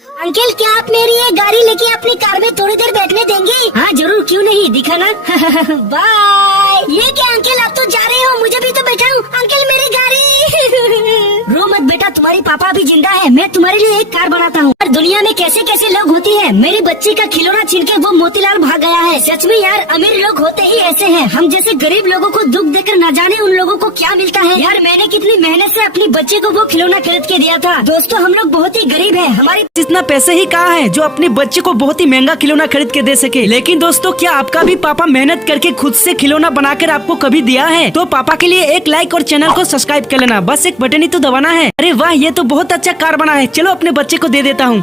Uncle, क्या आप मेरी ये गाड़ी लेके अपनी कार में थोड़ी देर बैठने देंगे? हाँ जरूर, क्यों नहीं, दिखाना। बाय। ये क्या अंकल, आप तो जा रहे हो, मुझे भी तो बैठाऊं। अंकल मेरी गाड़ी। रो मत बेटा, तुम्हारी पापा अभी जिंदा है। मैं तुम्हारे लिए एक कार बनाता हूँ। और दुनिया में कैसे कैसे लोग होती है। मेरी बच्ची का खिलौना छीन के वो मोतीलाल भाग गया है। सच में यार, अमीर लोग होते ही ऐसे हैं। हम जैसे गरीब लोगों को दुख देकर न जाने उन लोगों को क्या मिलता है। यार मैंने कितनी मेहनत से अपनी बच्ची को वो खिलौना खरीद के दिया था। दोस्तों, हम लोग बहुत ही गरीब है। हमारी इतना पैसे ही कहाँ है जो अपने बच्चे को बहुत ही महंगा खिलौना खरीद के दे सके। लेकिन दोस्तों, क्या आपका भी पापा मेहनत करके खुद से खिलौना बनाकर आपको कभी दिया है? तो पापा के लिए एक लाइक और चैनल को सब्सक्राइब कर लेना। बस एक बटन ही तो दबाना है। अरे वाह, ये तो बहुत अच्छा कार बना है। चलो अपने बच्चे को दे देता हूँ।